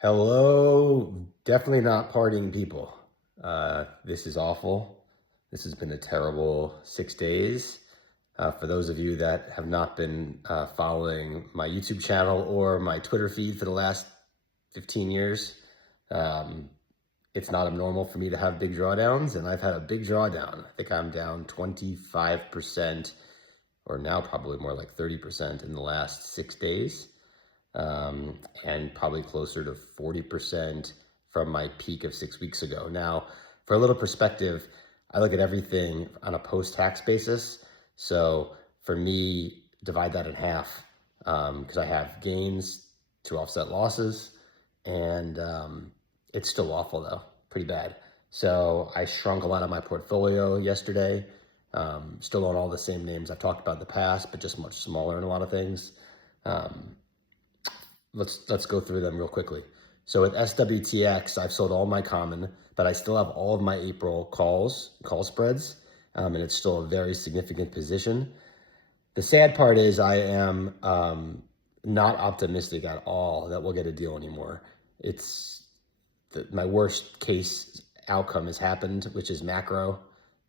Hello, definitely not partying people. This is awful. This has been a terrible 6 days. For those of you that have not been following my YouTube channel or my Twitter feed for the last 15 years, um, it's not abnormal for me to have big drawdowns, and I've had a big drawdown. I think I'm down 25%, or now probably more like 30% in the last 6 days. And probably closer to 40% from my peak of 6 weeks ago. Now, for a little perspective, I look at everything on a post-tax basis. So for me, divide that in half because I have gains to offset losses, and it's still awful though, pretty bad. So I shrunk a lot of my portfolio yesterday. Still on all the same names I've talked about in the past, but just much smaller in a lot of things. Let's go through them real quickly. So with SWTX, I've sold all my common, but I still have all of my April call spreads, and it's still a very significant position. The sad part is I am not optimistic at all that we'll get a deal anymore. My worst case outcome has happened, which is macro.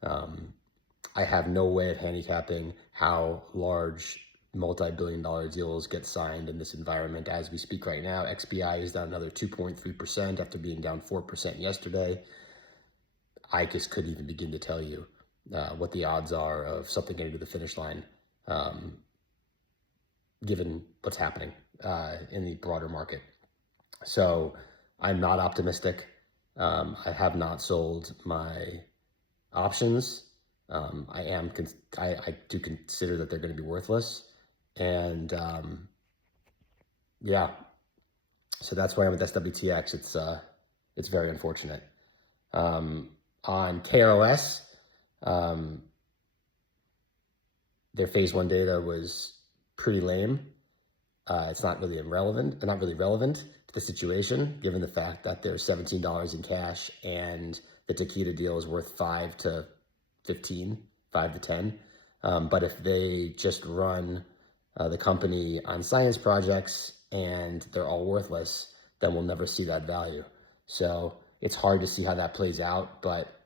I have no way of handicapping how large multi-billion-dollar deals get signed in this environment as we speak right now. XBI is down another 2.3% after being down 4% yesterday. I just couldn't even begin to tell you what the odds are of something getting to the finish line, given what's happening in the broader market. So I'm not optimistic. I have not sold my options. I do consider that they're going to be worthless. And yeah, so that's why I'm with SWTX. It's very unfortunate. On KROS, their phase 1 data was pretty lame. It's not really relevant to the situation, given the fact that there's $17 in cash and the Takeda deal is worth 5 to 15, 5 to 10. But if they just run the company on science projects and they're all worthless, then we'll never see that value. So it's hard to see how that plays out, but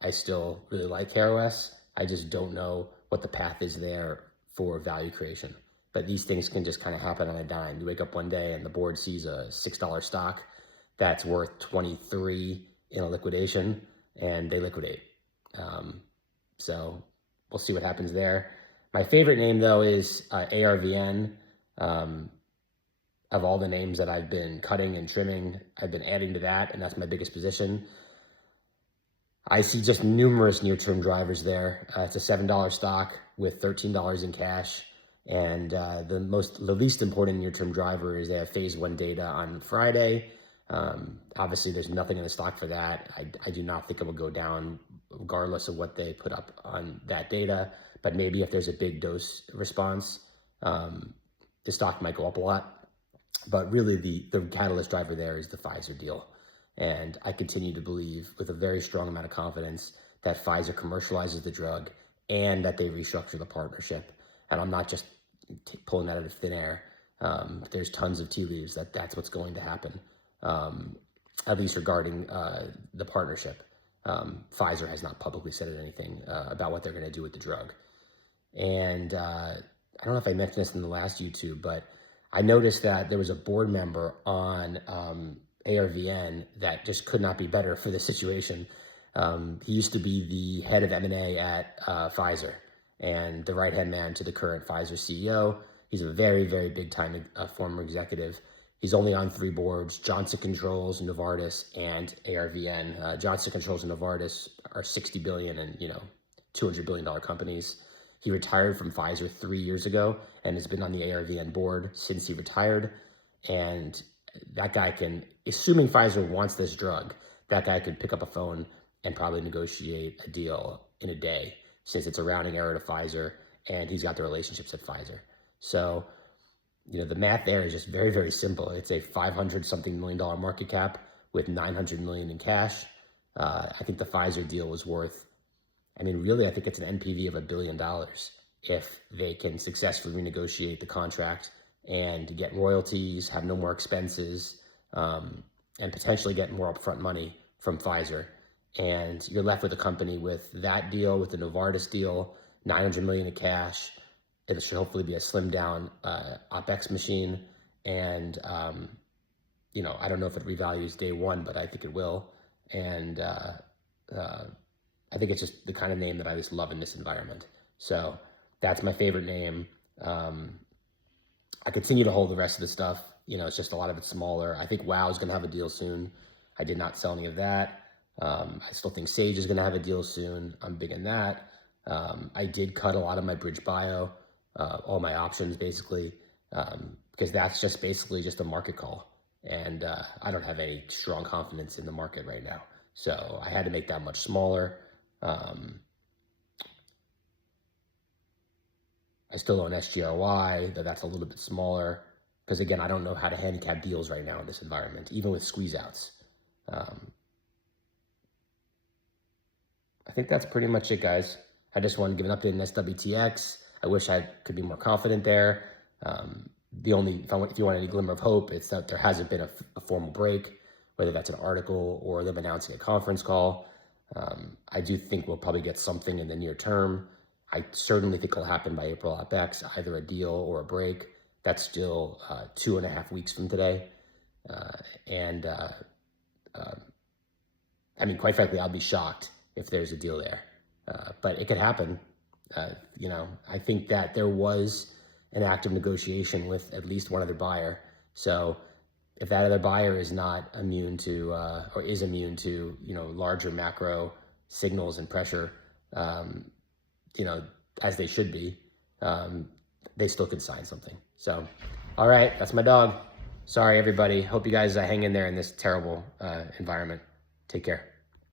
I still really like KROS. I just don't know what the path is there for value creation. But these things can just kind of happen on a dime. You wake up one day and the board sees a $6 stock that's worth 23 in a liquidation, and they liquidate. So we'll see what happens there. My favorite name, though, is ARVN. Of all the names that I've been cutting and trimming, I've been adding to that, and that's my biggest position. I see just numerous near-term drivers there. It's a $7 stock with $13 in cash. And the least important near-term driver is they have phase 1 data on Friday. Obviously, there's nothing in the stock for that. I do not think it will go down regardless of what they put up on that data. But maybe if there's a big dose response, the stock might go up a lot. But really, the catalyst driver there is the Pfizer deal. And I continue to believe with a very strong amount of confidence that Pfizer commercializes the drug and that they restructure the partnership. And I'm not just pulling that out of thin air. There's tons of tea leaves that that's what's going to happen, at least regarding the partnership. Pfizer has not publicly said anything about what they're going to do with the drug. And I don't know if I mentioned this in the last YouTube, but I noticed that there was a board member on ARVN that just could not be better for the situation. He used to be the head of M&A at Pfizer and the right-hand man to the current Pfizer CEO. He's a very, very big-time former executive. He's only on 3 boards: Johnson Controls, Novartis, and ARVN. Johnson Controls and Novartis are $60 billion and $200 billion companies. He retired from Pfizer 3 years ago and has been on the ARVN board since he retired. And that guy can, assuming Pfizer wants this drug, that guy could pick up a phone and probably negotiate a deal in a day, since it's a rounding error to Pfizer and he's got the relationships at Pfizer. So, the math there is just very, very simple. It's a $500-something million market cap with $900 million in cash. I think the Pfizer deal was worth, really, I think it's an NPV of $1 billion if they can successfully renegotiate the contract and get royalties, have no more expenses, and potentially get more upfront money from Pfizer. And you're left with a company with that deal, with the Novartis deal, $900 million in cash. It should hopefully be a slimmed down OpEx machine. And, you know, I don't know if it revalues day one, but I think it will. And I think it's just the kind of name that I just love in this environment. So that's my favorite name. I continue to hold the rest of the stuff. You know, it's just a lot of it's smaller. I think WoW is going to have a deal soon. I did not sell any of that. I still think Sage is going to have a deal soon. I'm big in that. I did cut a lot of my bridge bio, all my options basically, because that's just basically just a market call. And I don't have any strong confidence in the market right now. So I had to make that much smaller. I still own SGRY, though that's a little bit smaller, because again, I don't know how to handicap deals right now in this environment, even with squeeze outs. I think that's pretty much it, guys. I just wanted to give an update on SWTX. I wish I could be more confident there. The only, if you want any glimmer of hope, it's that there hasn't been a formal break, whether that's an article or them announcing a conference call. I do think we'll probably get something in the near term. I certainly think it'll happen by April OpEx, either a deal or a break. That's still 2.5 weeks from today. I mean, quite frankly, I'll be shocked if there's a deal there. But it could happen. You know, I think that there was an active negotiation with at least one other buyer. So if that other buyer is not immune to, or is immune to, you know, larger macro signals and pressure, you know, as they should be, they still could sign something. So, all right, that's my dog. Sorry, everybody. Hope you guys hang in there in this terrible environment. Take care.